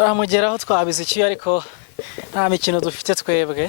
turamugeraho twabize iki ariko nta mikino dufite twebwe.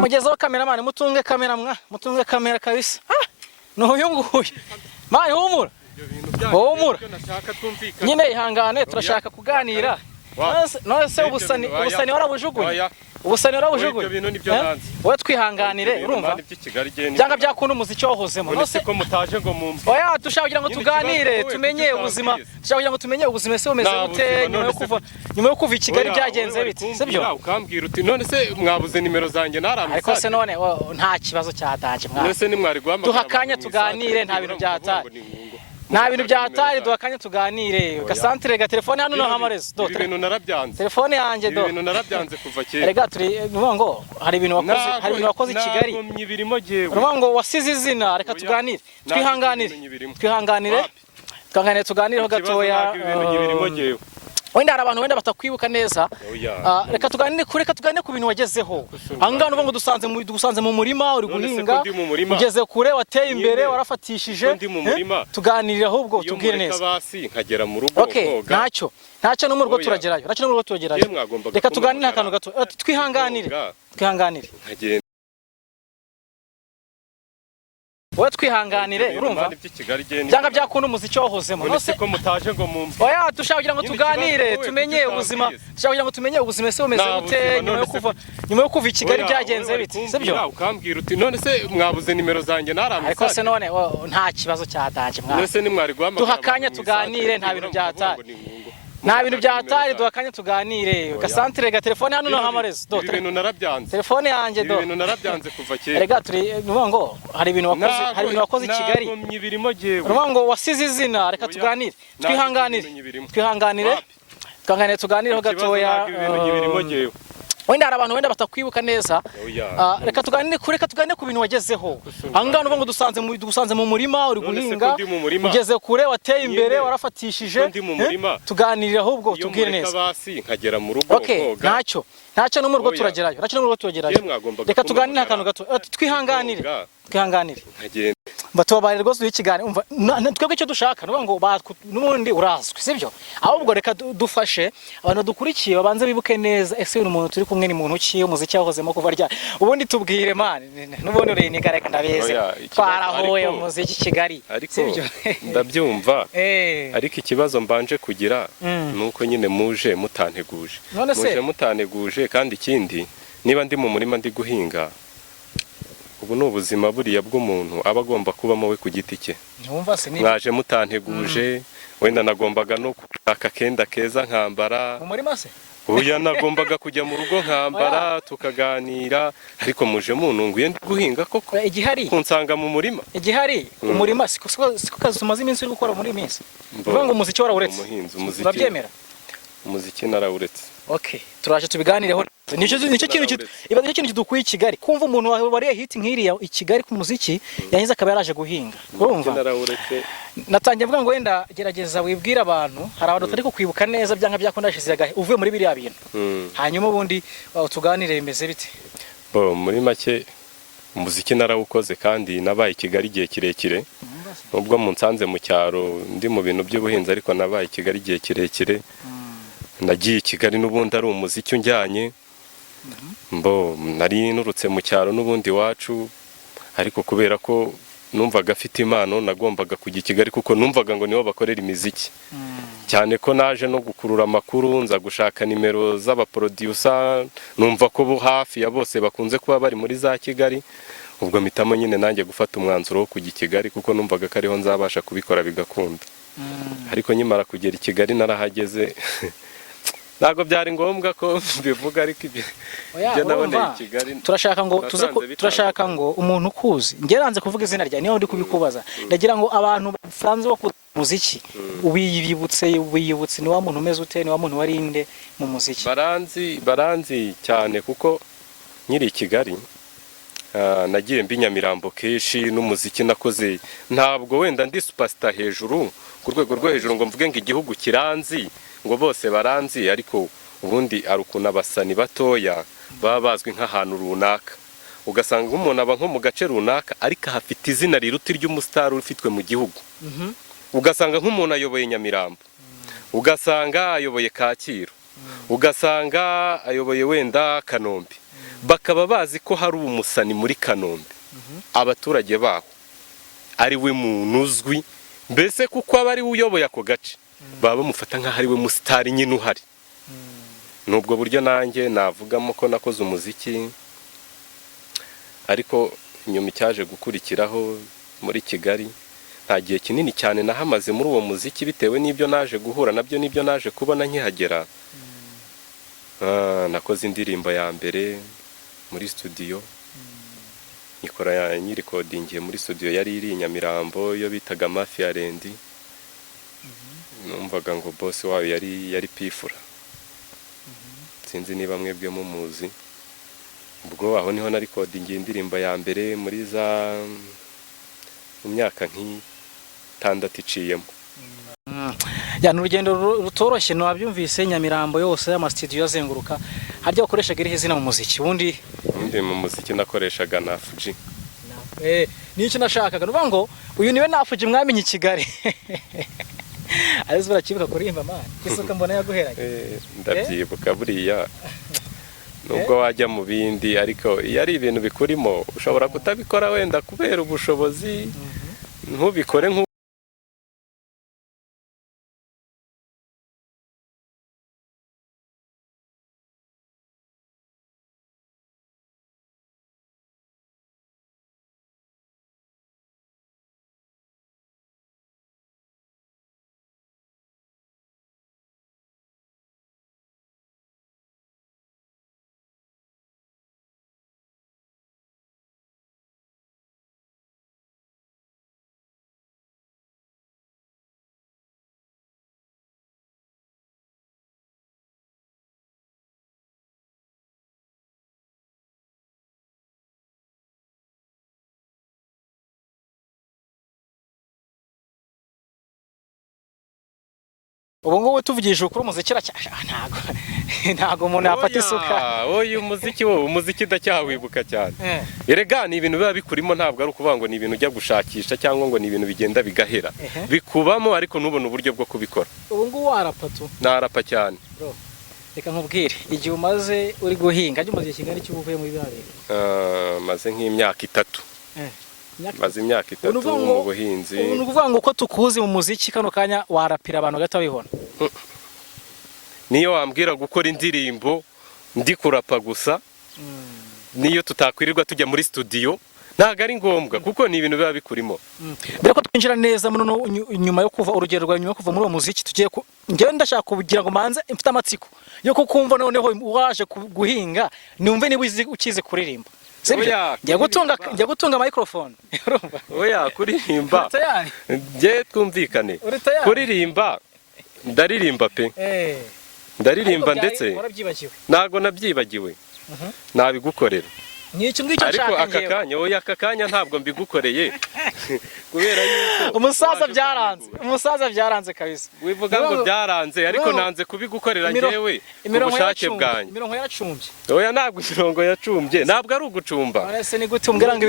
Mugezeho kameramani mutunge kamera mutunge kamera kabisa. N'uyu nguyu. Mani humura. Humura. Nyine ihangane turashaka kuganira. nose ubusani warabujugunye ubusani warabujugunye ibyo bintu nibyo nanze wowe twihanganire urumva byanga byakunda umuziki wahozemo nose ko mutaje ngo mumve oya dushaka kugira ngo tuganire tumenye ubuzima dushaka kugira ngo tumenye ubuzima ese bumeze gute nyuma yo kuva i Kigali byagenze bite sibyo ukambwira uti none se mwabuze nimero zanjye naramusaje ariko se none nta kibazo cyadanje mwana none se nimwari guhamagara duhakanya tuganire nta bintu byatari nta bintu byatari duhakanya tuganire gasantere ga telefone hano no hamarezo do ibintu narabyanze telefone yanjye do ibintu narabyanze kuva kera rega turi ngo hari ibintu wakoze i Kigali ngo wasize izina reka tuganire twihanganire tuganireho gatoya wenda hari abantu wenda batakwibuka neza reka tuganire ku bintu wagezeho ahangana uvuga ngo dusanze mu murima uri guhinga ugeze kure wateye imbere warafatishije tuganirira ahubwo tubwire neza nkagera mu rugo ntacyo no mu rugo turagerayo reka tuganire akantu gato twihanganire wowe twihanganire urumva byanga byakunda umuziki wahozemo nose ko mutaje ngo mumve oya dushaka kugira ngo tuganire tumenye ubuzima dushaka kugira ngo tumenye ubuzima ese bumeze gute nyuma yo kuva i Kigali byagenze bite sibyo ukambwira uti none se mwabuze nimero zanjye naramusaje ariko se none nta kibazo cyadanje mwana none se nimwari guhamagara duhakanya tuganire nta bintu byatari nta bintu byatari duhakanya tuganire gasantere ga telefone hano no hamarezo do ibintu narabyanze telefone yanjye do ibintu narabyanze kuva kera rega turi ngo hari ibintu wakoze i Kigali ngo wasize izina reka tuganire twihanganire tuganireho gatoya wenda hari abantu wenda batakwibuka neza reka tuganire ku bintu wagezeho ahangana uvuga ngo dusanze mu murima uri guhinga ugeze kure wateye imbere warafatishije tuganirira ahubwo tubwire neza nkagera mu rugo ntacyo no mu rugo turagerayo reka tuganire akantu gato twihanganire batubabarire rwose duhikigane umva twebwe icyo dushaka nuvuga ngo n'ubundi urazwi sibyo ahubwo reka dufashe abantu dukurikiye babanze bibuke neza ese uyu muntu turi kumwe ni muntu ki umuziki yahozemo kuva rya ubundi tubwire man n'ubundi uriniga reka ndabeze twarahoye umuziki Kigali sibyo ndabyumva ariko ikibazo mbanje kugira nuko nyine muje mutanteguje kandi ikindi niba ndi mu murima ndi guhinga ubu ni ubuzima buriya bw'umuntu aba agomba kubamo we ku giti cye mwaje mutanteguje wenda nagombaga no gushaka akenda keza nkambara mu murima se oya nagombaga kujya mu rugo nkambara tukaganira ariko muje mununguye ndi guhinga koko igihari kunsanga mu murima igihari umurima siko kazi tumaze iminsi uri gukora muri minsi uvuga ngo umuziki warawuretse urabyemera umuziki narawuretse turaje tubiganireho nicyo kintu kidukuye i Kigali kumva umuntu wariye hit nk'iriya i Kigali ku muziki yahize akaba yaraje guhinga urumva natangiye mvuga ngo wenda gerageza wibwira abantu hari abantu batari kukwibuka neza byanga byakundashiziraga uvuye muri biriya bintu hanyuma ubundi tuganire bimeze bite muri make umuziki narawukoze kandi nabaye i Kigali igihe kirekire nubwo munsanze mu cyaro ndi mu bintu by'ubuhinzi ariko nabaye i Kigali igihe kirekire nagiye i Kigali n'ubundi ari umuziki unjyanye nari nurutse mu cyaro n'ubundi wacu ariko kubera ko numvaga afite impano nagombaga kujya i Kigali kuko numvaga ngo niho bakorera imiziki cyane ko naje no gukurura amakuru nza gushaka nimero z'abaproducer numva ko bo hafi ya bose bakunze kuba bari muri za Kigali ubwo mpitamo nyine nanjye gufata umwanzuro wo kujya i Kigali kuko numvaga ko ariho nzabasha kubikora bigakunda ariko nyimara kugera i Kigali narahageze ntabwo byari ngombwa ko bivuga ariko ibyo naboneye i Kigali turashaka ngo umuntu ukuzi ngeranze kuvuga izina rya niyo ndi kubikubaza ndagira ngo abantu basanzwe bakunda umuziki wiyibutse ni wa muntu umeze ute ni wa muntu warinde mu muziki baranzi cyane kuko nkiri i Kigali nagiye mbi Nyamirambo kenshi n'umuziki nakoze ntabwo wenda ndi superstar hejuru ku rwego rwo hejuru ngo mvuge ngo igihugu kiranzi ngo bose baranzi ariko ubundi ari ukuntu abasani batoya baba bazwi nk'ahantu runaka ugasanga umuntu aba nko mu gace runaka ariko hafite izina riruta ry'umustar ufitwe mu gihugu ugasanga nk'umuntu ayoboye Nyamirambo ugasanga ayoboye Kacyiru ugasanga ayoboye wenda Kanombe bakaba bazi ko hari umusani muri Kanombe abaturage baho ari we muntu uzwi mbese kuko aba ari uyoboye ako gace baba bamufata nk'aho ari we musitari nyine uhari nubwo buryo nanjye navugamo ko nakoze umuziki, ariko nyuma icyaje gukurikiraho muri Kigali nta gihe kinini cyane nahamaze muri uwo muziki bitewe n'ibyo naje guhura nabyo n'ibyo naje kubona nkihagera. Nakoze indirimbo ya mbere muri studio, nikora nyirikodingiye muri studio yari iri Nyamirambo yo bitaga Mafia Land. Numvaga ngo boss wayo yari Pifura, sinzi niba mwebwe mumuzi. Ubwo aho niho narikodingiye indirimbo ya mbere muri za mu myaka nk'itandatu iciyemo. Ya n'urugendo rutoroshye nabyumvise, Nyamirambo yose ama studio azenguruka. Harya ukoreshaga irihe zina mu muziki? Ubundi mu muziki nakoreshaga na Fuji. Nicyo nashakaga nuvuga ngo uyu niwe na Fuji mwamenye i Kigali. Arizo barakibuka kurimba man. Kisoka mbona yaguheranye. Ndabyibuka buriya. Nubwo wajya mu bindi ariko iyo ari ibintu bikurimo ushobora kutabikora wenda kubera ubushobozi, ntubikore nku ubu ngubu tuvugije ukuri umuziki ntago umuntu yapata isuka. Oya umuziki ndacyawibuka cyane. Erega ni ibintu biba bikurimo, ntabwo ari ukuvuga ngo ni ibintu ujya gushakisha cyangwa ngo ni ibintu bigenda bigahera. Bikubamo ariko nubona uburyo bwo kubikora. Ubu ngubu warapa tu? Narapa cyane. Reka nkubwire, igihe umaze uri guhinga, ajya umaze Kigali cy'ubuvuye muri byabe? Maze nk'imyaka 3. Maze imyaka 3 mu buhinzi. Ni ukuvuga ngo uko tukuzi mu muziki kano kanya warapira abantu gata bibona. Niyo wambwira gukora indirimbo ndi kurapa gusa, niyo tutakwirirwa tujya muri studio, ntago ari ngombwa kuko ni ibintu biba bikurimo. Mbere ko twinjira neza nyuma yo kuva urugero rwa nyuma yo kuva muri uwo muziki, tugiye ngewe ndashaka kugira ngo manze mfite amatsiko yo kukumva noneho waje guhinga numve niba ukize kuririmba. Njya gutunga microphone. Oya kuririmba. Nge twumvikane. Kuririmba ndaririmba pe. Ndaririmba ndetse ntago nabyibagiwe. Nabigukorera. Nicyo ngicyo nshaka ngewe. Aka kanya ntabwo mbigukoreye. Kubera yuko umusaza byaranze kabisa. Wivuga ngo byaranze ariko nanze kubigukorera ngewe ubushake bwanjye. Imirongo yaracumbye. Oya ntabwo imirongo yacumbye, ntabwo ari ugucumba. Arese ni gute umbwira ngo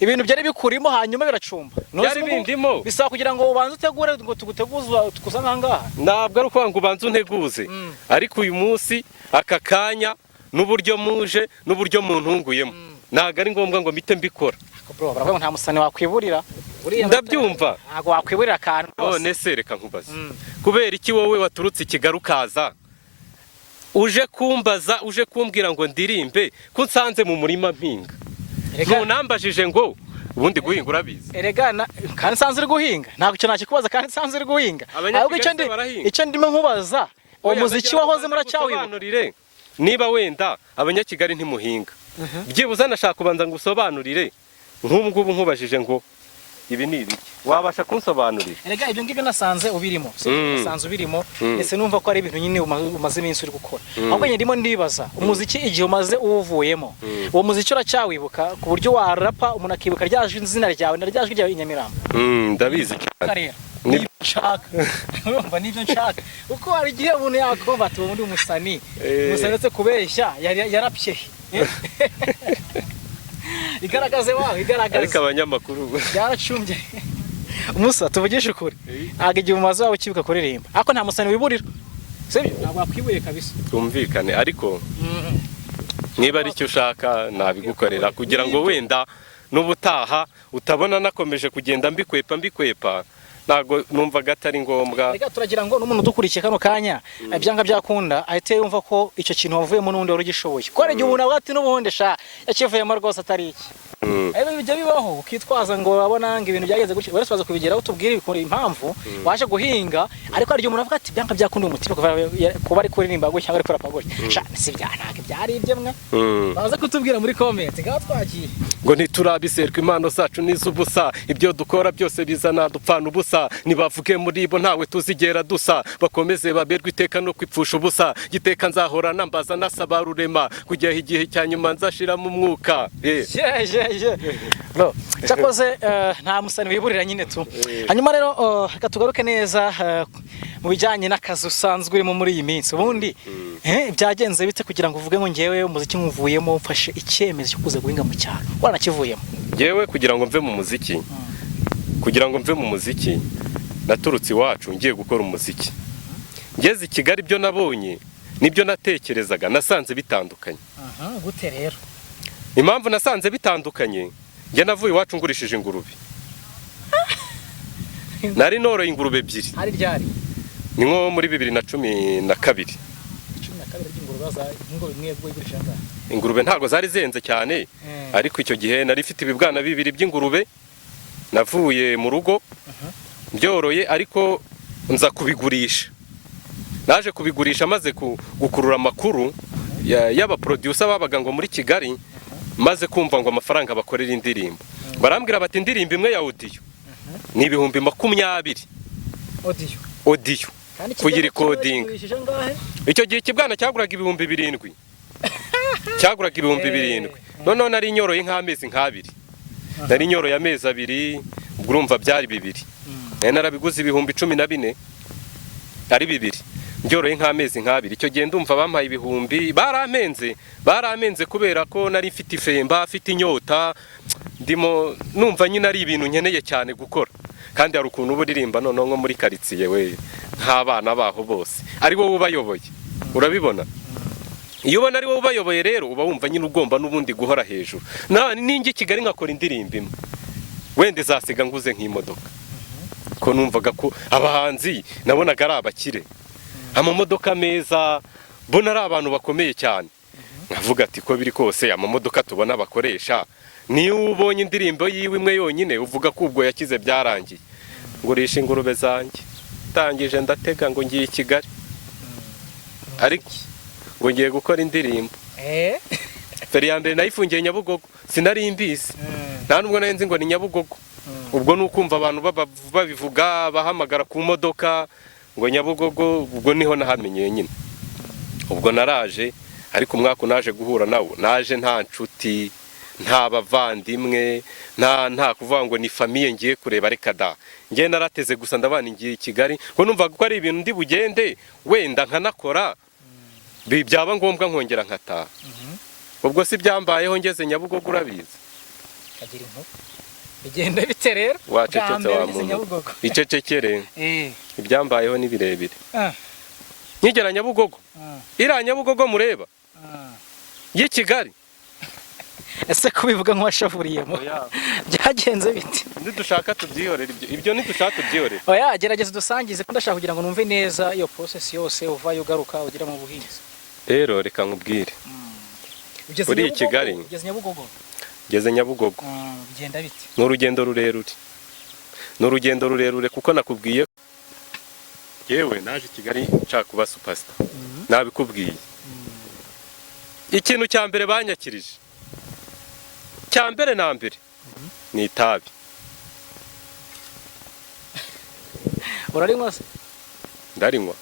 ibintu byari bikurimo hanyuma biracumba. Byari bindimo. Bisaba kugira ngo ubanze utegure ngo tuguteguza tukusanga ngaha. Ntabwo ari ukuvuga ngo ubanze unteguze. Ariko uyu munsi aka kanya n'uburyo muje n'uburyo muntunguyemo ntago ari ngombwa ngo mpite mbikora. Baravuga nta musani wakwiburira. Ndabyumva. Ntago wakwiburira akantu. None se reka nkubaze. Kubera iki wowe waturutse i Kigali ukaza uje kumbaza, uje kumbwira ngo ndirimbe ko nsanze mu murima mpinga? Ntunambajije ngo ubundi guhinga urabizi. Erega kandi nsanze uri guhinga, ntabwo icyo nakikubaza kandi nsanze uri guhinga. Ahubwo icyo ndimo nkubaza, uwo muziki wahoze muracyawibuka. Niba wenda abanyakigali ntimuhinga, byibuze nashaka kubanza ngo usobanurire nk'ubu ngubu nkubajije ngo ibi ni ibiki, wabasha kunsobanurira? Erega ibyo ngibyo nasanze ubirimo, nasanze ubirimo, ese numva ko ari ibintu nyine umaze iminsi uri gukora. Ahubwo ndimo ndibaza umuziki igihe umaze uwuvuyemo, uwo muziki uracyawibuka ku buryo warapa umuntu akibuka ryaje izina ryawe naryajwe ryawe i Nyamirambo? Ndabizi cyane. Nibyo nshaka. Urumva nibyo nshaka. Uko hari igihe umuntu yakomba ati ubundi umusani ndetse kubeshya yarapye. Igaragaze wawe, igaragaze. Ariko abanyamakuru byaracumbye. Umusa tuvugishe ukuri. Ntabwo igihe umaze wawe ukibuka kuririmba. Ariko nta musani wiburira. Sibyo? Ntabwo wakwibuye kabisa. Tumvikane ariko niba ari cyo ushaka nabigukorera kugira ngo wenda n'ubutaha utabona nakomeje kugenda mbikwepa ntago numvaga atari ngombwa. Reka turagira ngo n'umuntu udukurikiye kano kanya byanga byakunda ahite yumva ko icyo kintu wavuyemo n'undi wari ugishoboye ko ari igihe umuntu avuga ati n'ubuhondesha yakivuyemo rwose atari iki. Bijya bibaho ukitwaza ngo abona ngo ibintu byagenze gutya wese waza kubigeraho tubwire impamvu waje guhinga ariko ari umuntu avuga ati byanga byakunda umutima kuba ari kuririmba gutya cyangwa ari kurapa gutya si byanaka byari ibye mwe baza kutubwira muri comment ngaho twagiye ngo ntiturabiserwa impano zacu n'iz'ubusa ibyo dukora byose bizana dupfana ubusa nibavuge muri bo ntawe tuzigera dusa bakomeze baberwe iteka no kwipfusha ubusa giteka nzahora nambaza nasaba rurema kujya igihe cya nyuma nzashiramo umwuka cyakoze nta musani wiburira nyine tu hanyuma rero reka tugaruke neza mu bijyanye n'akazi usanzwe urimo muri iyi minsi ubundi byagenze bite kugira ngo uvuge ngo ngewe umuziki nkuvuyemo mfashe icyemezo cyo kuza guhinga mu cyaro waranakivuyemo ngewe kugira ngo mve mu muziki naturutse iwacu ngiye gukora umuziki ngeze i Kigali ibyo nabonye nibyo natekerezaga nasanze bitandukanye. Gute rero impamvu nasanze bitandukanye njye navuye iwacu ngurishije ingurube nari noroye ingurube ebyiri ari ryari ni nko muri 2012 ingurube ntago zari zenze cyane ariko icyo gihe nari mfite ibibwana bibiri by'ingurube navuye mu rugo byoroye ariko nza kubigurisha naje kubigurisha maze gukurura amakuru y'abaproducer babaga ngo muri Kigali maze kumva ngo amafaranga bakorera indirimbo barambwira bati indirimbo imwe ya audio ni 20,000 audio kuyirikodinga icyo gihe kibwana cyaguraga 7,000 cyaguraga 7,000 none nari nyoroye nk'amezi nk'abiri nari nyoroye amezi abiri urumva byari bibiri narabiguze 14,000 ari bibiri njyoroye nk'amezi nk'abiri icyo gihe ndumva bampaye 1,000 baramenze kubera ko nari mfite ifemba afite inyota ndimo numva nyine ari ibintu nkeneye cyane gukora kandi hari ukuntu uburirimba none nko muri quartier we nk'abana baho bose ari wowe ubayoboye urabibona iyo ubona ari wowe ubayoboye rero uba wumva nyine ugomba n'ubundi guhora hejuru ninjye Kigali nkakora indirimbo imwe wende zasiga nguze nk'imodoka ko numvaga ko abahanzi nabonaga ari abakire amamodoka meza bona ari abantu bakomeye cyane nkavuga ati ko biri kose amamodoka tubona bakoresha niyo ubonye indirimbo yiwe imwe yonyine uvuga ko ubwo yakize byarangiye ngurisha ingurube zanjye tangije ndatega ngo ngiye i Kigali ariko ngo ngiye gukora indirimbo feri ya mbere nayifungiye Nyabugogo sinari imbizi nta nubwo nari nzi ngo ni Nyabugogo ubwo nukumva abantu babivuga bahamagara ku modoka ngo Nyabugogo ubwo niho nahamenyeye nyine ubwo naraje ariko umwaka naje guhura nawo naje nta nshuti nta bavandimwe nta kuvuga ngo ni famille ngiye kureba reka da ngiye narateze gusa ndabana ngiye i Kigali ko numva ko ari ibintu ndi bugende wenda nkanakora byaba ngombwa nkongera nkataha ubwo si byambayeho ngeze Nyabugogo urabizi kagira inkuru bigenda bite rero wacecetse wa muntu icecekere ibyambayeho ni birebire nkigera Nyabugogo ira Nyabugogo mureba y'i Kigali ese kubivuga nk'uwashavuriyemo byagenze bite nidushaka tubyihorera ibyo nidushaka tubyihorera oya gerageza dusangize ko ndashaka kugira ngo numve neza iyo process yose uvayo ugaruka ugira mu buhinzi rero reka nkubwire uri i Kigali ngeze Nyabugogo bigenda bite ni urugendo rurerure kuko nakubwiye yewe naje i Kigali nshaka kuba superstar nabikubwiye ikintu cya mbere banyakirije cya mbere na mbere ni itabi urarinywa se ndarinywa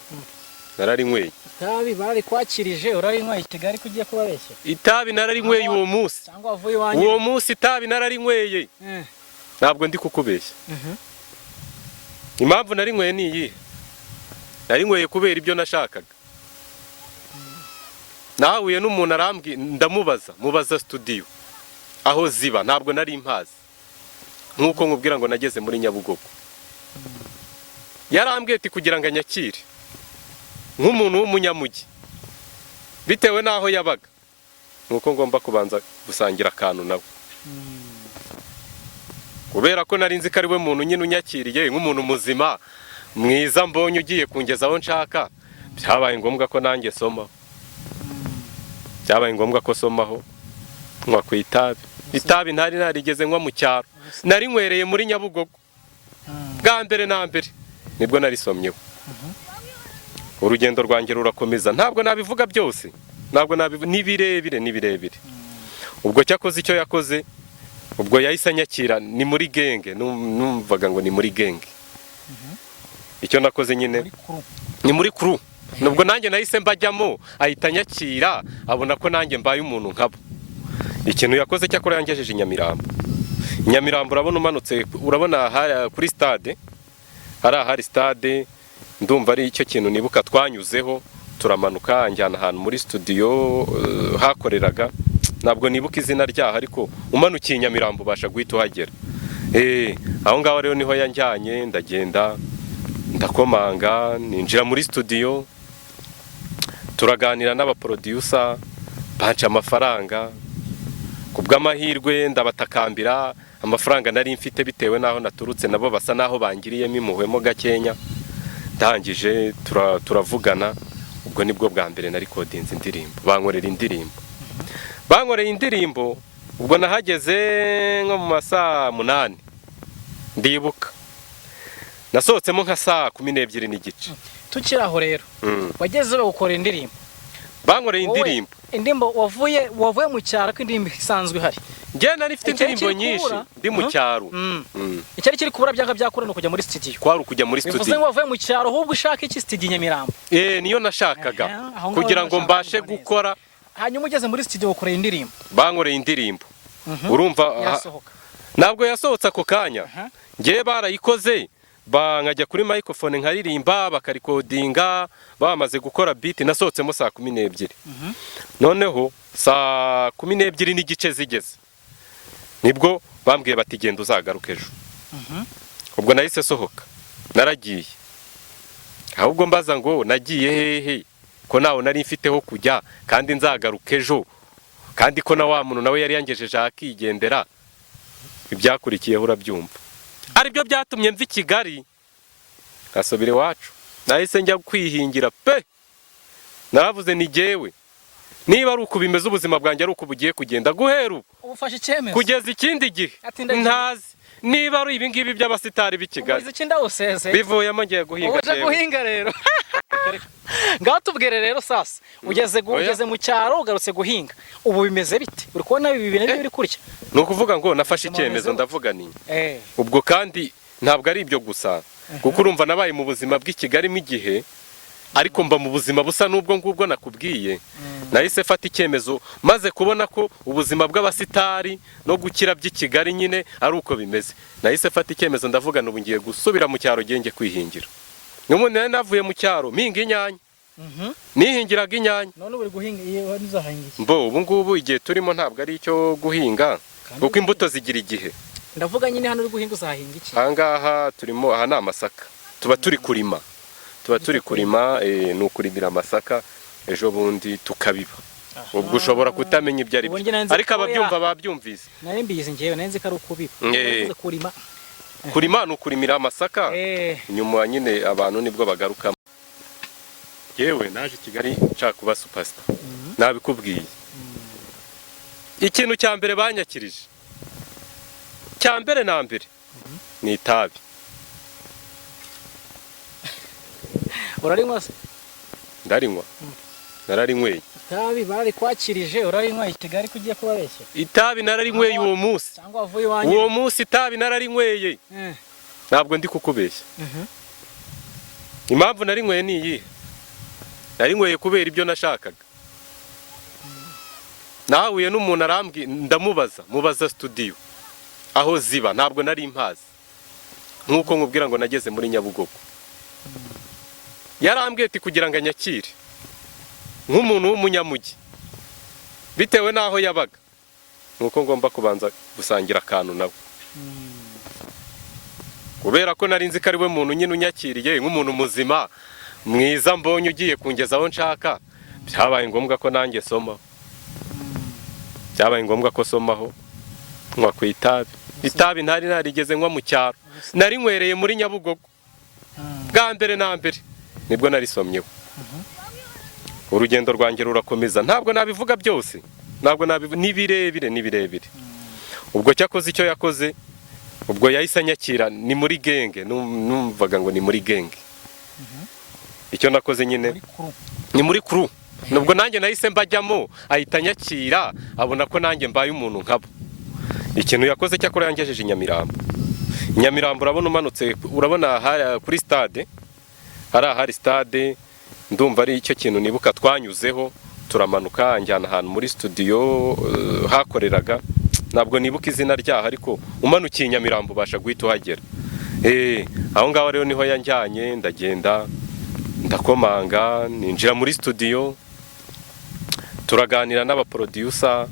nararinyweye itabi barikwakirije urarinywa i Kigali kugiye kubabeshya itabi nararinyweye uwo munsi cyangwa wavuye iwanyu uwo munsi itabi nararinyweye ntabwo ndi kukubeshya impamvu narinyweye ni iyi narinyweye kubera ibyo nashakaga nahuye n'umuntu arambwiye mubaza studio aho ziba ntabwo nari impazi nkuko nkubwira ngo nageze muri Nyabugogo yarambwiye ati kugira ngo anyakire nk'umuntu w'umunyamugi bitewe naho yabaga nuko ngomba kubanza gusangira akantu nawe kubera ko nari nzi ko ari we muntu nyine unyakiriye nk'umuntu muzima mwiza mbonye ugiye kungeza aho nshaka, byabaye ngombwa ko nanjye somaho, byabaye ngombwa ko somaho nywa ku itabi. Itabi ntari narigeze nywa mu cyaro, nari nywereye muri Nyabugogo bwa mbere na mbere nibwo narisomyeho. Urugendo rwanjye rurakomeza, ntabwo nabivuga byose, ntabwo ni birebire. Ubwo cyakoze icyo yakoze, ubwo yahise anyakira, ni muri genge, numvaga ngo ni muri genge. Icyo nakoze nyine ni muri crew, nubwo nanjye nahise mbajyamo, ahita anyakira, abona ko nanjye mbaye umuntu nkabo. Ikintu yakoze cyakora yangejeje Nyamirambo. Nyamirambo urabona umanutse, urabona kuri stade, hari stade, ndumva ari icyo kintu nibuka twanyuzeho, turamanuka anjyana ahantu muri studio hakoreraga, ntabwo nibuka izina ryaho, ariko umanukiye Nyamirambo ubasha guhita uhagera. Aho ngaho rero niho yanjyanye, ndagenda ndakomanga, ninjira muri studio, turaganira n'abaproducer, banca amafaranga. Kubw'amahirwe ndabatakambira, amafaranga nari mfite bitewe naho naturutse, nabo basa naho bangiriyemo impuhwemo gakenya. Ndangije turavugana, ubwo nibwo bwa mbere nari kodinze indirimbo, bankorera indirimbo. Ubwo nahageze nko mu masaa 8 ndibuka, nasohotsemo nka saa 12 n'igice. Tukiraho rero wageze bagukora indirimbo, bankoreye indirimbo wavuye mu cyaro, ko indirimbo isanzwe ihari. Njye nari mfite indirimbo nyinshi ndi mu cyaro. Icyari kiri kubura byanga byakora no kujya muri studio. Kwari ukujya muri studio. Bivuze ngo wavuye mu cyaro, ahubwo ushaka iki studio Nyamirambo? Niyo nashakaga kugira ngo mbashe gukora. Hanyuma ugeze muri studio ukoreye indirimbo. Bankoreye indirimbo. Urumva ntabwo yasohotse ako kanya. Njye barayikoze, nkajya kuri microphone nkaririmba, bakarikodinga, bamaze gukora beat. Nasohotsemo saa 12. Noneho saa 12 n'igice zigeze, nibwo bambwiye bati genda uzagaruka ejo. Ubwo nahise sohoka, naragiye. Ahubwo mbaza ngo nagiye hehe, ko nawe nari mfiteho kujya kandi nzagaruka ejo, kandi ko na wa muntu nawe yari yangejeje akigendera. Ibyakurikiyeho urabyumva, aribyo byatumye mva i Kigali asubire iwacu. Nahise njya kwihingira pe, naravuze ni jyewe, niba ari uko bimeze ubuzima bwanjye, ari uko bugiye kugenda guhera ubu ubufashe icyemezo kugeza ikindi gihe, ntazi niba ari ibi ngibi by'abasitari b'i Kigali bivuyemo ngiye guhinga. Uje guhinga rero ngaho tubwire rero sasa, ugeze mu cyaro ugarutse guhinga, ubu bimeze bite? Uri kubona ibi bintu biri kurya? Ni ukuvuga ngo nafashe icyemezo, ndavuga ni ubwo, kandi ntabwo ari ibyo gusa, kuko urumva nabaye mu buzima bw'i Kigali igihe, ariko mba mu buzima busa n'ubwo ngubwo nakubwiye. Nahise fata icyemezo, maze kubona ko ubuzima bw'abasitari no gukira by'i Kigali nyine ari uko bimeze. Nahise fata icyemezo, ndavuga n'ubu ngiye gusubira mu cyaro, genge kwihingira. N'umuntu nari navuye mu cyaro mpinga inyanya, nihingiraga inyanya. None uri guhinga iyo uzahinga iki? Ubu ngubu igihe turimo ntabwo ari icyo guhinga, kuko imbuto zigira igihe. Ndavuga nyine hano uri guhinga uzahinga iki? Aha ngaha turimo, aha ni amasaka, tuba turi kurima, ni ukurimira amasaka, ejo bundi tukabiba. Ubwo ushobora kutamenya ibyo ari byo, ariko ababyumva babyumvise. Nari mbizi njyewe, nari nzi ko ari ukubiba. Kurima ni ukurimira amasaka, nyuma nyine abantu nibwo bagarukamo. Yewe naje i Kigali nshaka kuba superstar, nabikubwiye. Ikintu cya mbere banyakirije, cya mbere na mbere, ni itabi. Urarinywa se? Ndarinywa, nararinyweye. Itabi barikwakirije, urarinywa i Kigali kugiye kubabeshya? Itabi nararinyweye uwo munsi, cyangwa wavuye iwanyu? Uwo munsi itabi nararinyweye, ntabwo ndi kukubeshya. Impamvu narinyweye ni iyihe? Narinyweye kubera ibyo nashakaga. Nahuye n'umuntu arambwiye, mubaza studio aho ziba, ntabwo nari mpazi, nk'uko nkubwira ngo nageze muri Nyabugogo. Yarambwiye ati kugira ngo anyakire nk'umuntu w'umunyamujyi, bitewe n'aho yabaga, nuko ngomba kubanza gusangira akantu nawe. Kubera ko nari nzi ko ari we muntu nyine unyakiriye nk'umuntu muzima mwiza mbonye ugiye kungeza aho nshaka, byabaye ngombwa ko nanjye somaho. Byabaye ngombwa ko somaho nywa ku itabi. Itabi ntari narigeze nywa mu cyaro, narinywereye muri Nyabugogo bwa mbere na mbere nibwo narisomyeho. Urugendo rwanjye rurakomeza, ntabwo nabivuga byose, ntabwo ni birebire. Ubwo cyakoze icyo yakoze, ubwo yahise anyakira, ni muri genge, numvaga ngo ni muri genge. Icyo nakoze nyine ni muri crew, nubwo nanjye nahise mbajyamo, ahita anyakira, abona ko nanjye mbaye umuntu nkabo. Ikintu yakoze cyakora yangejeje Nyamirambo. Nyamirambo urabona umanutse, urabona kuri stade, hari stade, ndumva ari icyo kintu nibuka twanyuzeho, turamanuka njyana ahantu muri studio hakoreraga, ntabwo nibuka izina ryaho, ariko umanukiye Nyamirambo ubasha guhita uhagera. Aho ngaho rero niho yanjyanye, ndagenda ndakomanga, ninjira muri studio, turaganira n'abaproducer,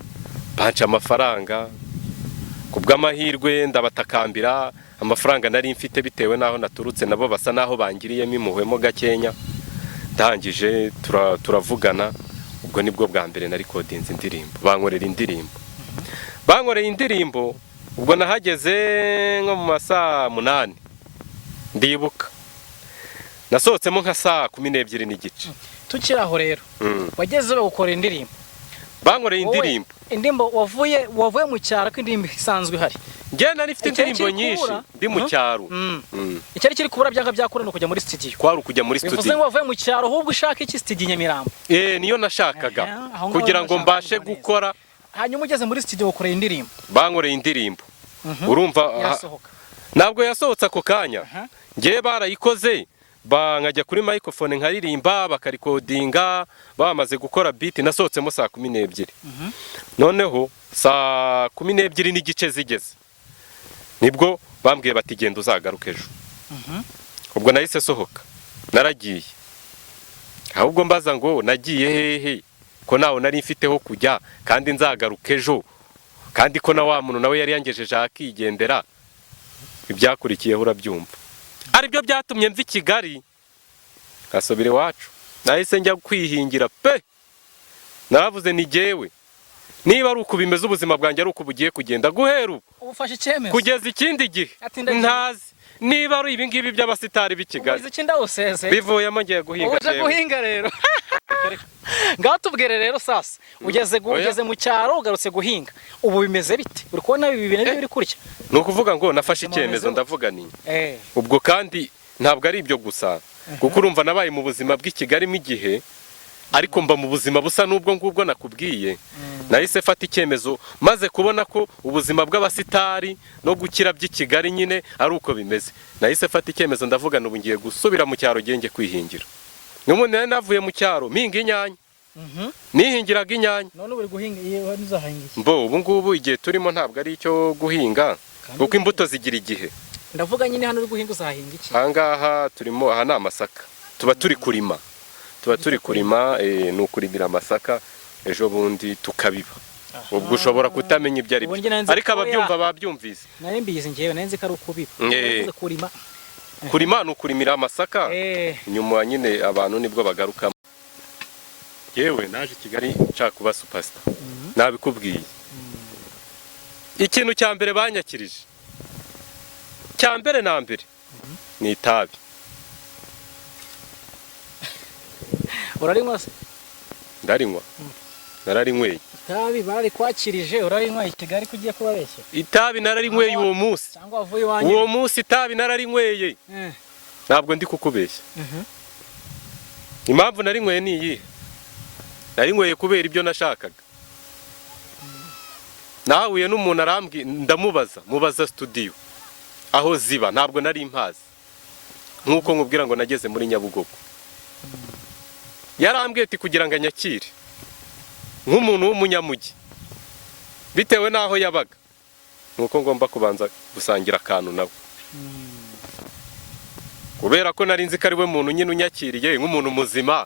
banca amafaranga. Kubw'amahirwe ndabatakambira, amafaranga nari mfite bitewe naho naturutse, nabo basa naho bangiriyemo impuhwemo gakenya. Ndangije turavugana, ubwo nibwo bwa mbere na recordinze indirimbo, bankorera indirimbo. Ubwo nahageze nko mu masaa 8 ndibuka, nasohotsemo nka saa 12 n'igice. Tukiraho rero wageze bagukora indirimbo, bankoreye indirimbo wavuye mu cyaro, ko indirimbo isanzwe ihari. Njye nari mfite indirimbo nyinshi ndi mu cyaro. Icyari kiri kubura byanga byakora no kujya muri studio. Kwari ukujya muri studio. Bivuze ngo wavuye mu cyaro, ahubwo ushaka iki studio Nyamirambo? Niyo nashakaga kugira ngo mbashe gukora. Hanyuma ugeze muri studio ukoreye indirimbo. Bankoreye indirimbo. Urumva ntabwo yasohotse ako kanya. Njye barayikoze, nkajya kuri microphone nkaririmba, bakarikodinga, bamaze gukora beat, nasohotsemo saa 12. Noneho saa 12 n'igice zigeze, nibwo bambwiye bati genda uzagaruke ejo. Ubwo nahise sohoka, naragiye. Ahubwo mbaza ngo nagiye hehe, ko nawe nari mfiteho kujya kandi nzagaruka ejo, kandi ko na wa muntu nawe yari yangejeje akigendera. Ibyakurikiyeho urabyumva. Aribyo byatumye mva i Kigali asubire iwacu, nahise njya kwihingira pe. Naravuze ni jyewe, niba ari uko bimeze ubuzima bwanjye, ari uko bugiye kugenda guhera ubu ubufashe icyemezo kugeza ikindi gihe, ntazi niba ari ibi ngibi by'abasitari b'i Kigali bivuyemo ngiye guhinga. Uje guhinga rero ngaho tubwire rero sasa, ugeze mu cyaro ugarutse guhinga, ubu bimeze bite? Uri kubona ibi bintu biri kurya? Ni ukuvuga ngo nafashe icyemezo, ndavuga ni ubwo, kandi ntabwo ari ibyo gusa, kuko urumva nabaye mu buzima bw'i Kigali igihe, ariko mba mu buzima busa n'ubwo ngubwo nakubwiye. Nahise fata icyemezo, maze kubona ko ubuzima bw'abasitari no gukira by'i Kigali nyine ari uko bimeze. Nahise fata icyemezo, ndavuga n'ubu ngiye gusubira mu cyaro, genge kwihingira. N'umuntu nari navuye mu cyaro mpinga inyanya, nihingiraga inyanya. None uri guhinga iyo uzahinga iki? Ubu ngubu igihe turimo ntabwo ari icyo guhinga, kuko imbuto zigira igihe. Ndavuga nyine hano uri guhinga uzahinga iki? Ahangaha turimo, aha ni amasaka, tuba turi kurima, ni ukurimira amasaka, ejo bundi tukabiba. Ubwo ushobora kutamenya ibyo ari byo, ariko ababyumva babyumvise. Nari mbizi njyewe, nari nzi ko ari ukubiba. Kurima ni ukurimira amasaka, nyuma nyine abantu nibwo bagarukamo. Yewe naje Kigali nshaka kuba superstar, nabikubwiye. Ikintu cya mbere banyakirije, cya mbere na mbere, ni itabi. Urarinywa se? Ndarinywa, nararinyweye. Itabi barikwakirije, urarinywa i Kigali kugiye kubabeshya? Itabi nararinyweye uwo munsi. Cyangwa wavuye iwanyu? Uwo munsi itabi nararinyweye. Ntabwo ndi kukubeshya. Impamvu narinyweye ni iyi, narinyweye kubera ibyo nashakaga. Nahuye n'umuntu arambwiye, mubaza studio aho ziba, ntabwo nari mpazi, nk'uko nkubwira ngo nageze muri Nyabugogo. Yarambwiye ati kugira ngo anyakire nk'umuntu w'umunyamujyi, bitewe n'aho yabaga, nuko ngomba kubanza gusangira akantu nawe. Kubera ko nari nzi ko ari we muntu nyine unyakiriye nk'umuntu muzima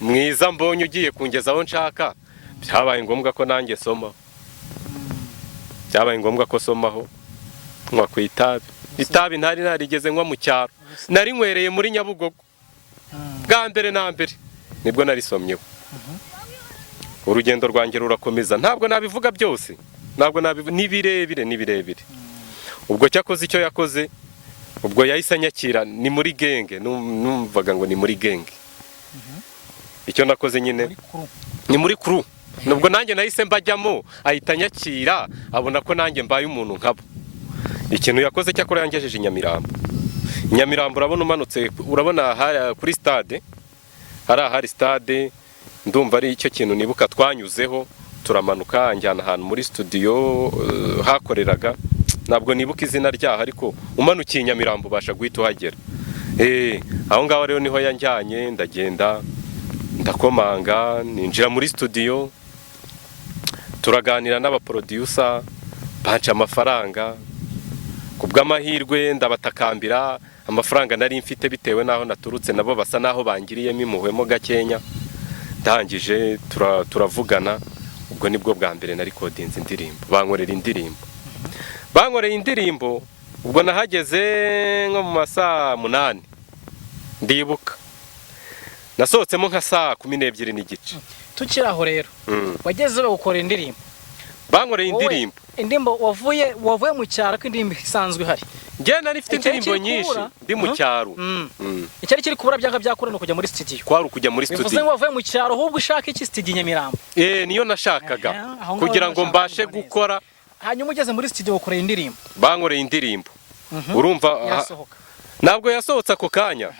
mwiza, mbonye ugiye kungeza aho nshaka, byabaye ngombwa ko nanjye somaho. Byabaye ngombwa ko somaho, nywa ku itabi. Itabi ntari narigeze nywa mu cyaro, narinywereye muri Nyabugogo bwa mbere na mbere nibwo narisomyeho. Urugendo rwanjye rurakomeza, ntabwo nabivuga byose, ntabwo ni birebire ubwo cyakoze icyo yakoze ubwo yahise anyakira ni muri genge numvaga ngo ni muri genge icyo nakoze nyine ni muri crew nubwo nanjye nahise mbajyamo ahita anyakira abona ko nanjye mbaye umuntu nkabo ikintu yakoze cyakora yangejeje Nyamirambo urabona umanutse urabona kuri stade hari stade ndumva ari icyo kintu nibuka twanyuzeho turamanuka njyana ahantu muri studio hakoreraga ntabwo nibuka izina ryaho ariko umanukiye Nyamirambo ubasha guhita uhagera aho ngaho rero niho yanjyanye ndagenda ndakomanga ninjira muri studio turaganira n'abaproducer banca amafaranga kubw'amahirwe ndabatakambira amafaranga nari mfite bitewe naho naturutse nabo basa naho bangiriyemo impuhwemo gakenya ndangije turavugana ubwo nibwo bwa mbere na recordinze indirimbo bankorera indirimbo ubwo nahageze nko mu masaa 8 ndibuka nasohotsemo nka saa 12 n'igice tukiraho rero wageze bagukora indirimbo bankoreye indirimbo wavuye mu cyaro ko indirimbo isanzwe ihari njye nari mfite indirimbo nyinshi ndi mu cyaro icyari kiri kubura byanga byakora no kujya muri studio kujya muri studio bivuze ngo wavuye mu cyaro ahubwo ushaka iki studio Nyamirambo niyo nashakaga kugira ngo mbashe gukora hanyuma ugeze muri studio ukoreye indirimbo bankoreye indirimbo urumva ntabwo yasohotse ako kanya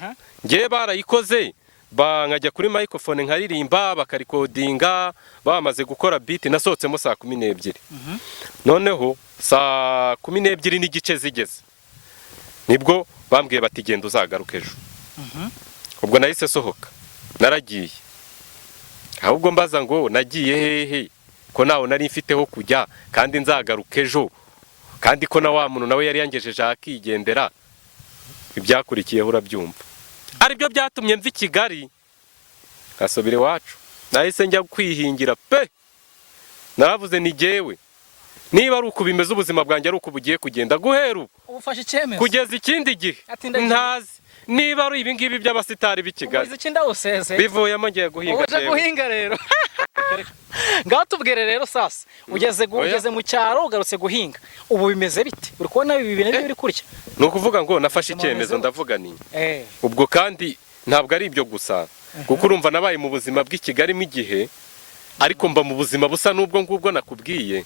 njye barayikoze nkajya kuri microphone nkaririmba bakarikodinga bamaze gukora beat nasohotsemo saa 12 noneho saa 12 n'igice zigeze nibwo bambwiye bati genda uzagaruka ejo ubwo nahise sohoka naragiye ahubwo mbaza ngo nagiye hehe ko nawe nari mfiteho kujya kandi nzagaruka ejo kandi ko na wa muntu nawe yari yangejeje akigendera ibyakurikiyeho urabyumva aribyo byatumye mva i Kigali asubire iwacu nahise njya kwihingira pe naravuze ni jyewe niba ari uko bimeze ubuzima bwanjye ari uko bugiye kugenda guhera ubufashe icyemezo kugeza ikindi gihe ntazi niba ari ibi ngibi by'abasitari b'i Kigali bivuyemo ngiye guhinga rero ngaho tubwire rero sasa ugeze mu cyaro ugarutse guhinga ubu bimeze bite uri kubona ibi bintu biri kurya ni ukuvuga ngo nafashe icyemezo ndavuga ni ubwo kandi ntabwo ari ibyo gusa kuko urumva nabaye mu buzima bw'i Kigali igihe ariko mba mu buzima busa n'ubwo ngubwo nakubwiye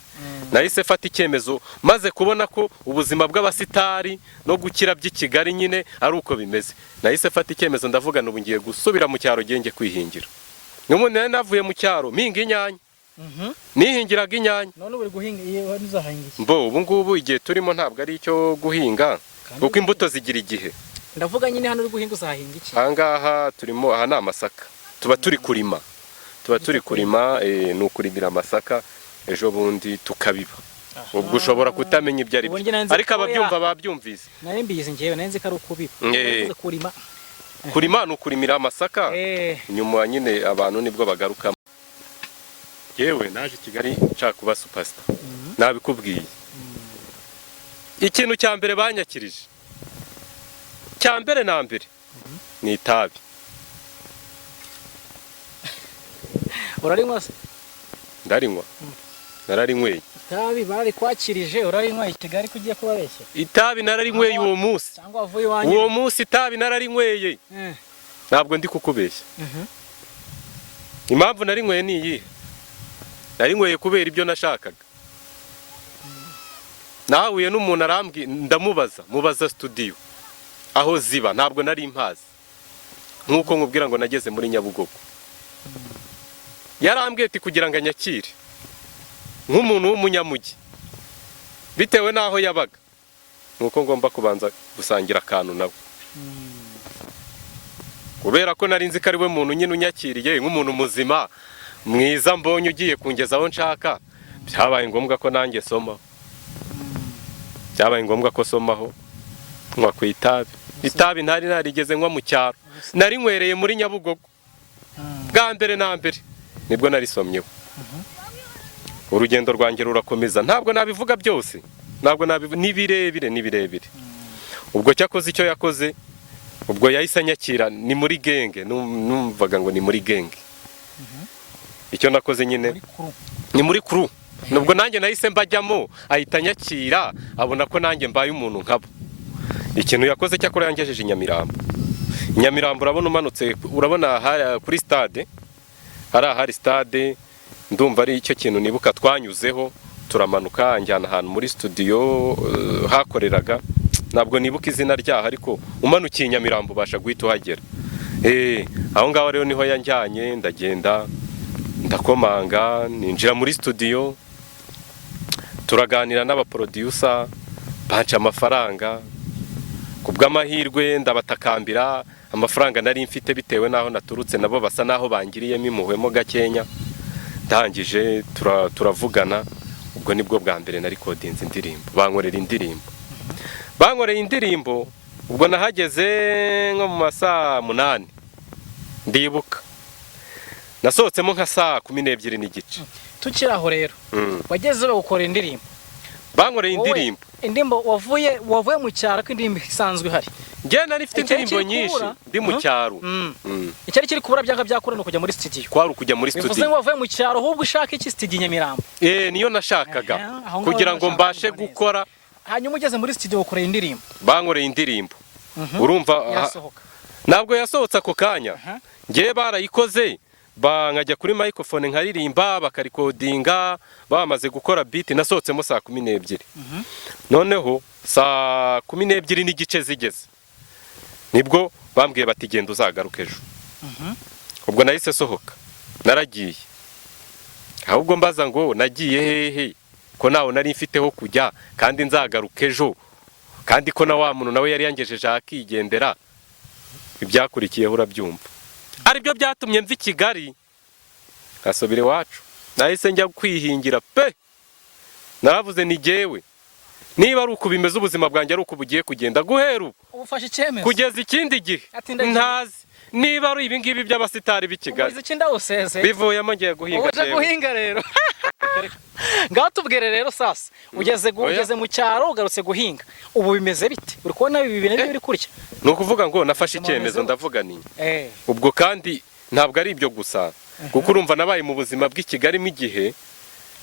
nahise fata icyemezo maze kubona ko ubuzima bw'abasitari no gukira by'i Kigali nyine ari uko bimeze nahise fata icyemezo ndavuga n'ubu ngiye gusubira mu cyaro genge kwihingira n'umuntu nari navuye mu cyaro mpinga inyanya nihingiraga inyanya none uri guhinga iyo uzahinga ubu ngubu igihe turimo ntabwo ari icyo guhinga kuko imbuto zigira igihe ndavuga nyine hano uri guhinga uzahinga iki aha ngaha turimo aha ni amasaka tuba turi kurima ni ukurimira amasaka ejo bundi tukabiba ubwo ushobora kutamenya ibyo ari byo ariko ababyumva babyumvise nari mbizi ngewe nari nzi ko ari ukubiba kurima ni ukurimira amasaka nyuma nyine abantu nibwo bagarukamo yewe naje i Kigali nshaka kuba superstar nabikubwiye ikintu cya mbere banyakirije cya mbere na mbere ni itabi urarinywa se ndarinywa nararinyweye itabi barikwakirije urarinywa i Kigali kugiye kubabeshya itabi nararinyweye uwo munsi cyangwa wavuye iwanyu uwo munsi itabi nararinyweye ntabwo ndi kukubeshya impamvu narinyweye ni iyihe narinyweye kubera ibyo nashakaga nahuye n'umuntu arambwiye mubaza studio aho ziba ntabwo nari mpazi nk'uko nkubwira ngo nageze muri Nyabugogo yarambwiye ati kugira ngo anyakire nk'umuntu w'umunyamujyi bitewe n'aho yabaga nuko ngomba kubanza gusangira akantu nawe kubera ko nari nzi ko ari we muntu nyine unyakiriye nk'umuntu muzima mwiza mbonye ugiye kungeza aho nshaka byabaye ngombwa ko nanjye somaho byabaye ngombwa ko somaho nywa ku itabi ntari narigeze nywa mu cyaro narinywereye muri Nyabugogo bwa mbere na mbere nibwo narisomyeho urugendo rwanjye rurakomeza ntabwo nabivuga byose ni birebire ubwo cyakoze icyo yakoze ubwo yahise anyakira ni muri genge numvaga ngo ni muri genge icyo nakoze nyine ni muri crew nubwo nanjye nahise mbajyamo ahita anyakira abona ko nanjye mbaye umuntu nkabo. Ikintu yakoze cyakora yangejeje i Nyamirambo. Nyamirambo urabona umanutse, urabona kuri stade, hari stade, ndumva ari icyo kintu nibuka twanyuzeho, turamanuka njyana ahantu muri studio hakoreraga, ntabwo nibuka izina ryaho, ariko umanukiye Nyamirambo ubasha guhita uhagera. Aho ngaho rero niho yanjyanye, ndagenda ndakomanga, ninjira muri studio, turaganira n'abaproducer, banca amafaranga. Kubw'amahirwe ndabatakambira, amafaranga nari mfite bitewe naho naturutse, nabo basa naho bangiriyemo impuhwemo gakenya. Ndangije turavugana, ubwo nibwo bwa mbere na recordinze indirimbo, bankorera indirimbo. Ubwo nahageze nko mu masaa 8 ndibuka, nasohotsemo nka saa 12 n'igice. Tukiraho rero wageze bagukora indirimbo, bankoreye indirimbo wavuye mu cyaro, ko indirimbo isanzwe ihari. Njye nari mfite indirimbo nyinshi ndi mu cyaro. Icyari kiri kubura byanga byakora no kujya muri studio. Kwari kujya muri studio. Bivuze ngo wavuye mu cyaro, ahubwo ushaka iki studio Nyamirambo? Niyo nashakaga kugira ngo mbashe gukora. Hanyuma ugeze muri studio ukoreye indirimbo. Bankoreye indirimbo. Urumva ntabwo yasohotse ako kanya. Njye barayikoze, nkajya kuri microphone nkaririmba, bakarikodinga, bamaze gukora beat. Nasohotsemo saa 12. Noneho saa 12 n'igice zigeze, nibwo bambwiye bati genda uzagaruke ejo. Ubwo nahise sohoka, naragiye. Ahubwo mbaza ngo nagiye hehe, ko nawe nari mfiteho kujya kandi nzagaruka ejo, kandi ko na wa muntu nawe yari yangejeje akigendera. Ibyakurikiyeho urabyumva. Aribyo byatumye mva i Kigali asubire iwacu. Nahise njya kwihingira pe. Naravuze ni jyewe, niba ari uko bimeze ubuzima bwanjye, ari uko bugiye kugenda guhera ubu ubufashe icyemezo kugeza ikindi gihe, ntazi niba ari ibi ngibi by'abasitari b'i Kigali bivuyemo ngiye guhinga. Uje guhinga rero ngaho tubwire rero sasa, ugeze mu cyaro ugarutse guhinga, ubu bimeze bite? Uri kubona ibi bintu biri kurya? Ni ukuvuga ngo nafashe icyemezo, ndavuga ni ubwo, kandi ntabwo ari ibyo gusa, kuko urumva nabaye mu buzima bw'i Kigali igihe,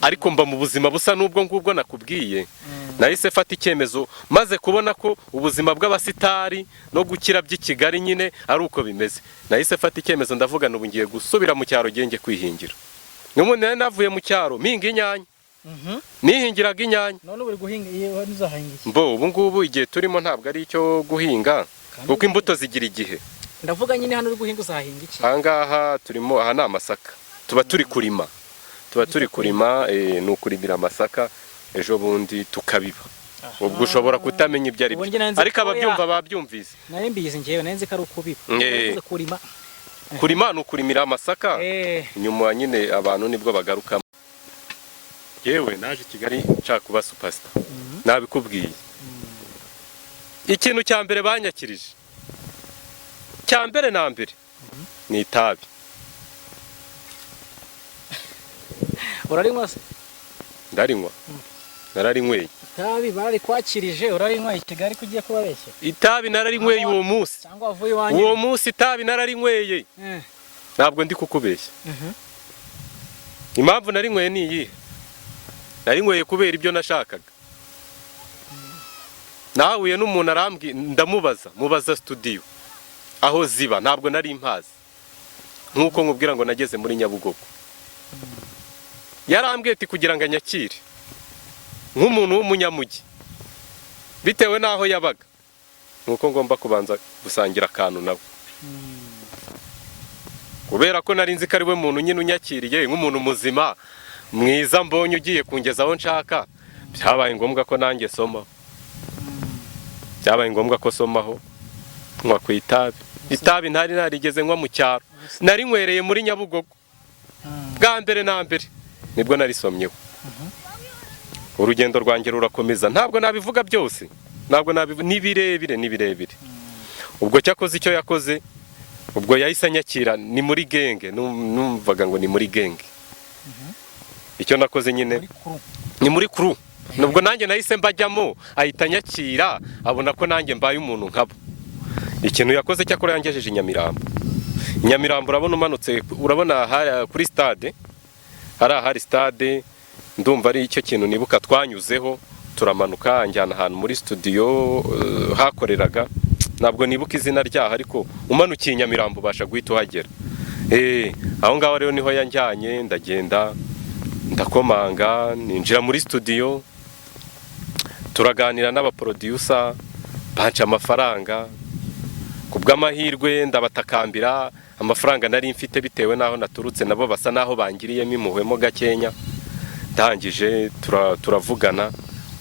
ariko mba mu buzima busa n'ubwo ngubwo nakubwiye. Nahise fata icyemezo maze kubona ko ubuzima bw'abasitari no gukira by'i Kigali nyine ari uko bimeze. Nahise fata icyemezo, ndavuga n'ubu ngiye gusubira mu cyaro genge kwihingira. N'umuntu nari navuye mu cyaro mpinga inyanya, nihingiraga inyanya. None uri guhinga iyo uzahinga iki? Ubu ngubu igihe turimo ntabwo ari icyo guhinga, kuko imbuto zigira igihe. Ndavuga nyine hano uri guhinga uzahinga iki? Ahangaha turimo, aha ni amasaka, tuba turi kurima. Ni ukurimira amasaka, ejo bundi tukabiba. Ubwo ushobora kutamenya ibyo ari byo, ariko ababyumva babyumvise. Nari mbizi njyewe, nenze ko ari ukubiba. Kurima ni ukurimira amasaka, nyuma nyine abantu nibwo bagarukamo. Yewe naje i Kigali nshaka kuba superstar, nabikubwiye. Ikintu cya mbere banyakirije, cya mbere na mbere, ni itabi. Urarinywa se? Ndarinywa. Nararinyweye. Itabi barikwakirije, urarinywa i Kigali kugiye kubabeshya? Itabi nararinyweye uwo munsi. Cyangwa wavuye iwanyu? Uwo munsi itabi nararinyweye. Ntabwo ndi kukubeshya. Impamvu narinyweye ni iyihe? Narinyweye kubera ibyo nashakaga. Nahuye n'umuntu arambwiye, mubaza studio aho ziba, ntabwo nari mpazi. Nkuko nkubwira ngo nageze muri Nyabugogo. Yarambwiye ati kugira ngo anyakire nk'umuntu w'umunyamujyi, bitewe n'aho yabaga, nuko ngomba kubanza gusangira akantu nawe. Kubera ko nari nzi ko ari we muntu nyine unyakiriye nk'umuntu muzima mwiza, mbonye ugiye kungeza aho nshaka, byabaye ngombwa ko nanjye somaho. Byabaye ngombwa ko somaho, nywa ku itabi. Itabi ntari narigeze nywa mu cyaro, narinywereye muri Nyabugogo bwa mbere na mbere, nibwo narisomyeho. Urugendo rwanjye rurakomeza, ntabwo nabivuga byose, ni birebire. Ubwo cyakoze icyo yakoze, ubwo yahise anyakira, ni muri genge, numvaga ngo ni muri genge. Icyo nakoze nyine ni muri crew, nubwo nanjye nahise mbajyamo, ahita anyakira abona ko nanjye mbaye umuntu nkabo. Ikintu yakoze cyakora yangejeje i Nyamirambo. Nyamirambo urabona umanutse, urabona kuri stade, hari stade, ndumva ari icyo kintu nibuka twanyuzeho turamanuka njyana ahantu muri studio hakoreraga, ntabwo nibuka izina ryaho ariko umanukiye Nyamirambo ubasha guhita uhagera. Aho ngaho rero niho yanjyanye, ndagenda ndakomanga ninjira muri studio turaganira n'abaproducer banca amafaranga, kubw'amahirwe ndabatakambira amafaranga nari mfite bitewe naho naturutse, nabo basa naho bangiriyemo impuhwemo gakenya, ndangije turavugana.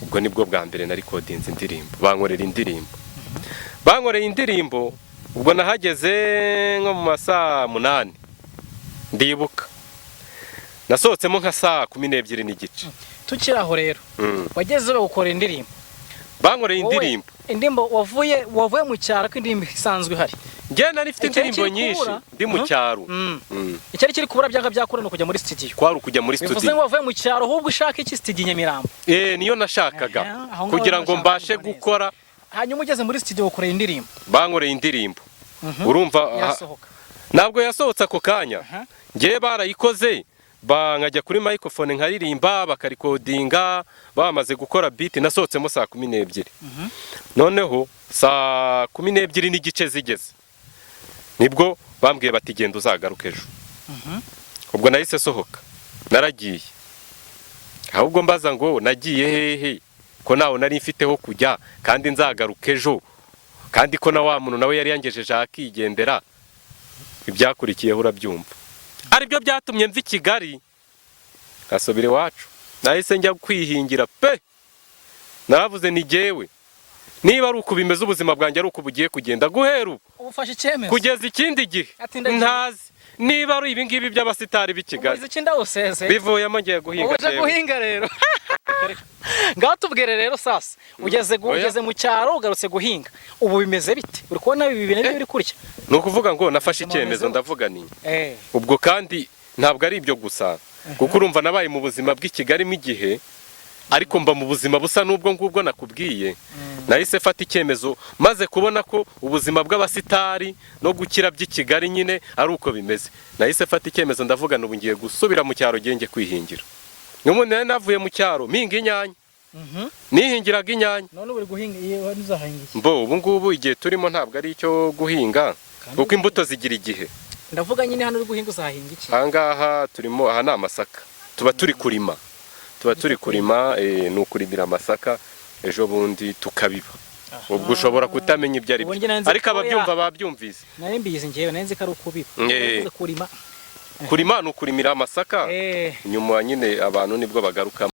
Ubwo nibwo bwa mbere nari kodinze indirimbo, bankorera indirimbo ubwo nahageze nko mu masaa 8 ndibuka nasohotsemo nka saa 12 n'igice. Tukiri aho rero wageze bagukora indirimbo, bankoreye indirimbo wavuye mu cyaro ko indirimbo isanzwe ihari. Njye nari mfite indirimbo nyinshi ndi mu cyaro. Icyari kiri kubura byanga byakora no kujya muri studio. Kwari kujya muri studio. Bivuze ngo wavuye mu cyaro ahubwo ushaka iki studio Nyamirambo. Niyo nashakaga kugira ngo mbashe gukora. Hanyuma ugeze muri studio ukoreye indirimbo. Bankoreye indirimbo. Urumva ntabwo yasohotse ako kanya. Njye barayikoze nkajya kuri microphone nkaririmba bakarikodinga, bamaze gukora beat nasohotsemo saa 12. Noneho saa 12 n'igice zigeze nibwo bambwiye bati genda uzagaruka ejo. Ubwo nahise sohoka naragiye, ahubwo mbaza ngo nagiye hehe ko nawe nari mfiteho kujya kandi nzagaruka ejo, kandi ko na wa muntu nawe yari yangejeje akigendera. Ibyakurikiyeho urabyumva, aribyo byatumye mva i Kigali asubire iwacu. Nahise njya kwihingira pe, naravuze ni jyewe niba ari uko bimeze ubuzima bwanjye ari uko bugiye kugenda guhera ubu ubufashe icyemezo kugeza ikindi gihe ntazi niba ari ibi ngibi by'abasitari b'i Kigali bivuyemo ngiye guhinga. Uje guhinga rero ngaho tubwire rero sasa ugeze mu cyaro ugarutse guhinga, ubu bimeze bite? Uri kubona ibi bintu biri kurya? Ni ukuvuga ngo nafashe icyemezo ndavuga ni ubwo, kandi ntabwo ari ibyo gusa kuko urumva nabaye mu buzima bw'i Kigali mu gihe, ariko mba mu buzima busa n'ubwo ngubwo nakubwiye. Nahise fata icyemezo maze kubona ko ubuzima bw'abasitari no gukira by'i Kigali nyine ari uko bimeze. Nahise fata icyemezo ndavuga n'ubu ngiye gusubira mu cyaro genge kwihingira. N'umuntu nari navuye mu cyaro mpinga inyanya, nihingiraga inyanya. None uri guhinga iyo uzahinga iki? Ubu ngubu igihe turimo ntabwo ari icyo guhinga kuko imbuto zigira igihe. Ndavuga nyine hano uri guhinga uzahinga iki? Ahangaha turimo, aha ni amasaka tuba turi kurima, ni ukurimira amasaka ejo bundi tukabiba. Ubwo ushobora kutamenya ibyo ari byo, ariko ababyumva babyumvise. Nari mbizi ngewe nenze ko ari ukubiba. Kurima ni ukurimira amasaka, nyuma nyine abantu nibwo bagaruka.